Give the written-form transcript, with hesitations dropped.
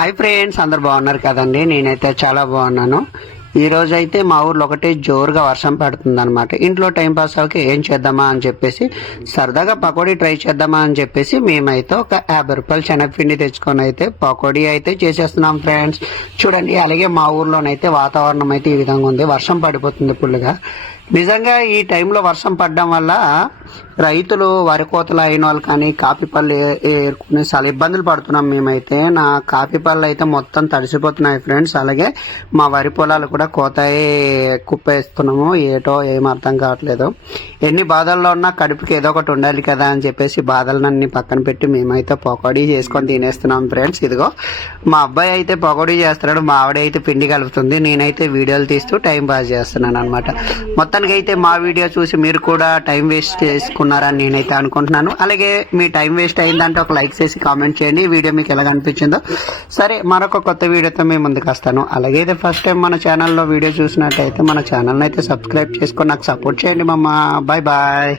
Hi friends, అందరు బాగున్నారు కదండి. నేనైతే చాలా బాగున్నాను. ఈ రోజు అయితే మా ఊర్లో ఒకటి జోరుగా వర్షం పడుతుంది అనమాట. ఇంట్లో టైం పాస్ అవ్వక ఏం చేద్దామా అని చెప్పేసి సరదాగా పకోడీ ట్రై చేద్దామా అని చెప్పేసి మేమైతే ఒక 50 రూపాయలు శనగపిండి తెచ్చుకొని అయితే పకోడీ అయితే చేసేస్తున్నాం ఫ్రెండ్స్. చూడండి, అలాగే మా ఊర్లోనైతే వాతావరణం అయితే ఈ విధంగా ఉంది. వర్షం పడిపోతుంది ఫుల్గా. నిజంగా ఈ టైంలో వర్షం పడడం వల్ల రైతులు వరి కోతలు అయిన వాళ్ళు కానీ కాఫీ పళ్ళు ఏరుకుని చాలా ఇబ్బందులు పడుతున్నాం మేమైతే. నా కాఫీ పళ్ళు అయితే మొత్తం తడిసిపోతున్నాయి ఫ్రెండ్స్. అలాగే మా వరి పొలాలు కూడా కోతాయి కుప్పేస్తున్నాము. ఏటో ఏం అర్థం కావట్లేదు. ఎన్ని బాధల్లో ఉన్నా కడుపుకి ఏదో ఒకటి ఉండాలి కదా అని చెప్పేసి బాధలన్నీ పక్కన పెట్టి మేమైతే పకోడీ చేసుకొని తినేస్తున్నాం ఫ్రెండ్స్. ఇదిగో మా అబ్బాయి అయితే పకోడీ చేస్తున్నాడు, మా ఆవిడ అయితే పిండి కలుపుతుంది, నేనైతే వీడియోలు తీస్తూ టైం పాస్ చేస్తున్నాను అనమాట. మొత్తానికి అయితే మా వీడియో చూసి మీరు కూడా టైం వేస్ట్ చేసుకున్నారని నేనైతే అనుకుంటున్నాను. అలాగే మీ టైం వేస్ట్ అయిందంటే ఒక లైక్ చేసి కామెంట్ చేయండి. ఈ వీడియో మీకు ఎలా అనిపించిందో. సరే, మరొక కొత్త వీడియోతో మేము ముందుకు వస్తాను. అలాగే ఇది ఫస్ట్ టైం మన ఛానల్లో వీడియో చూసినట్టయితే మన ఛానల్ని అయితే సబ్స్క్రైబ్ చేసుకొని నాకు సపోర్ట్ చేయండి మమ్మ. Bye bye.